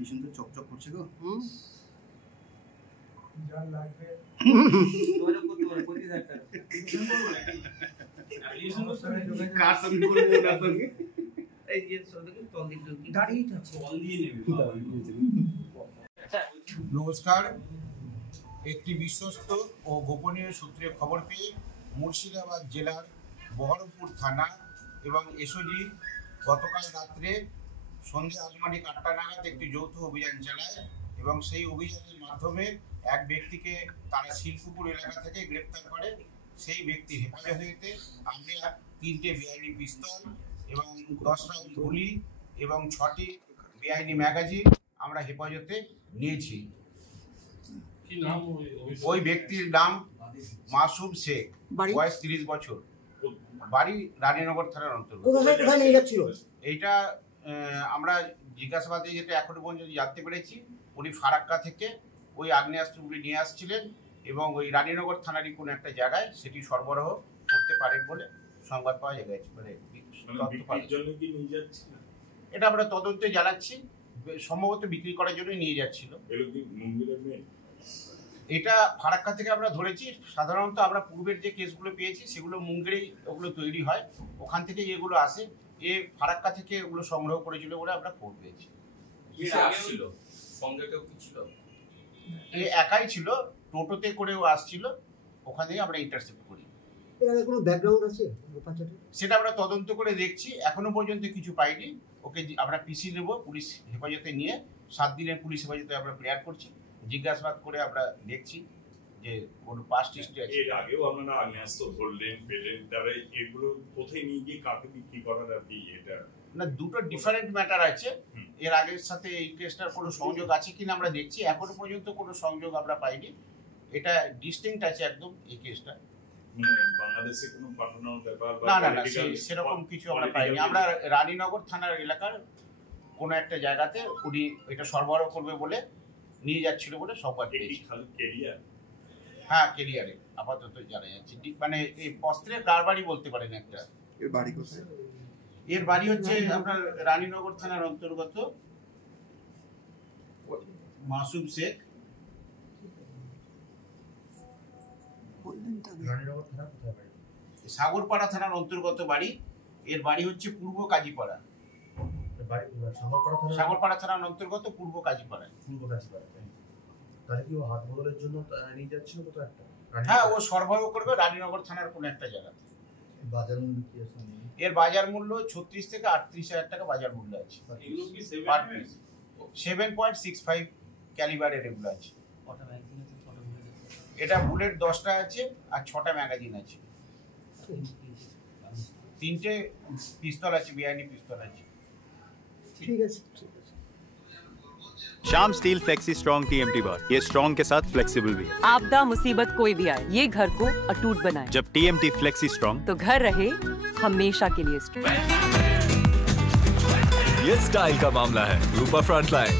কি সুন্দর চকচক করছে গো। জল লাগবে তোরে কত বড় কোটি টাকা আপনি সুন্দর কার সঙ্গে করবো না সঙ্গে এই যে সবকে তল দিয়ে ঢুকি দাঁড়িয়েটা তল দিয়ে নেবে নমস্কার। একটি বিশ্বস্ত ও গোপনীয় সূত্রে খবর পেয়ে মুর্শিদাবাদ জেলার বহরমপুর থানা এবং এসওজি গতকাল রাত্রে সন্ধ্যা আনুমানিক 8টা নাগাদ একটি যৌথ অভিযান চালায় এবং সেই অভিযানের মাধ্যমে এক ব্যক্তিকে তারা শিলপুকুর এলাকা থেকে গ্রেপ্তার করে। সেই ব্যক্তির হেফাজতে আমরা 3টে বেআইনি পিস্তল এবং 10 রাউন্ড গুলি এবং 6টি বেআইনি ম্যাগাজিন আমরা হেফাজতে নিয়েছি। ওই ব্যক্তির নাম মাসুম শেখ, বয়স 30 বছর, বাড়ি রানীনগর থানার অন্তর্গত। এইটা আমরা জিজ্ঞাসাবাদে যেটা এখনো পর্যন্ত জানতে পেরেছি, উনি ফারাক্কা থেকে ওই আগ্নেয়াস্ত্রগুলি নিয়ে আসছিলেন এবং ওই রানীনগর থানারই কোনো একটা জায়গায় সেটি সরবরাহ করতে পারেন বলে সংবাদ পাওয়া গেছে। এটা আমরা তদন্তে জানাচ্ছি, সম্ভবত বিক্রি করার জন্য নিয়ে যাচ্ছিল। এটা ফারাক্কা থেকে আমরা ধরেছি। সাধারণত আমরা পূর্বের যে কেসগুলো পেয়েছি সেগুলো মুঙ্গেরেই ওগুলো তৈরি হয়, ওখান থেকে এগুলো আসে। এ ফারাক্কা থেকে ওগুলো সংগ্রহ করেছিল বলে আমরা খবর পেয়েছি। এ একাই ছিল, টোটোতে করেও আসছিল, ওখান থেকে আমরা ইন্টারসেপ্ট করি। সেটা আমরা তদন্ত করে দেখছি, এখনো পর্যন্ত কিছু পাইনি। ওকে আমরা পিসি নেব, পুলিশ হেফাজতে নিয়ে 7 দিনের পুলিশ হেফাজতে আমরা প্রেয়ার করছি। জিজ্ঞাসাবাদ করে আমরা দেখছি যে কোনো পাস্ট হিস্ট্রি আছে। এর আগেও আপনারা আগ্নেয়াস্ত্র ধরলেন পেলেন, তবে এগুলো কোথায় নিয়ে গিয়ে কাকে বিক্রি করার আর কি এটা না, দুটো ডিফারেন্ট ম্যাটার আছে। এর আগের সাথে এই কেসটার কোনো সংযোগ আছে কিনা আমরা দেখছি, এখনো পর্যন্ত কোনো সংযোগ আমরা পাইনি। এটা ডিস্টিংক্ট আছে একদম এই কেসটা। বাংলাদেশে কোনো পাঠানোর ব্যাপার না না না, সেরকম কিছু আমরা পাইনি। আমরা রানীনগর থানার এলাকার কোনো একটা জায়গাতে উনি এটা সরবরাহ করবে বলে নিয়ে যাচ্ছিল বলে সংবাদ পেয়েছি। হ্যাঁ, কেরিয়ারে আপাতত জানা যাচ্ছে। মানে এই অস্ত্রের কারবারি বলতে পারেন একটা। এর বাড়ি কোথায়? এর বাড়ি হচ্ছে আপনার রানীনগর থানার অন্তর্গত মাসুম শেখ। সাগরপাড়া থানার অন্তর্গত বাড়ি। এর বাড়ি হচ্ছে পূর্ব কাজীপাড়া। সাগরপাড়া থানার অন্তর্গত পূর্ব কাজীপাড়া। হ্যাঁ, ও সরবরাহ করবে রানীনগর থানার কোন একটা জায়গাতে। এর বাজার মূল্য 36 থেকে 38 হাজার টাকা বাজার মূল্য আছে। 7.65 ক্যালিবারের এগুলো আছে। এটা বুলেট 10টা আছে আর 6টা ম্যাগাজিন আছে। 3টে পিস্তল আছে, বেআইনি পিস্তল আছে। ঠিক আছে। Shyam steel flexi strong TMT बार, ये स्ट्रॉन्ग के साथ फ्लेक्सिबल भी है। आपदा मुसीबत कोई भी आए, ये घर को अटूट बनाए। जब TMT फ्लेक्सी स्ट्रॉन्ग, तो घर रहे हमेशा के लिए स्ट्रॉन्ग। ये स्टाइल का मामला है, रूपा फ्रंटलाइन।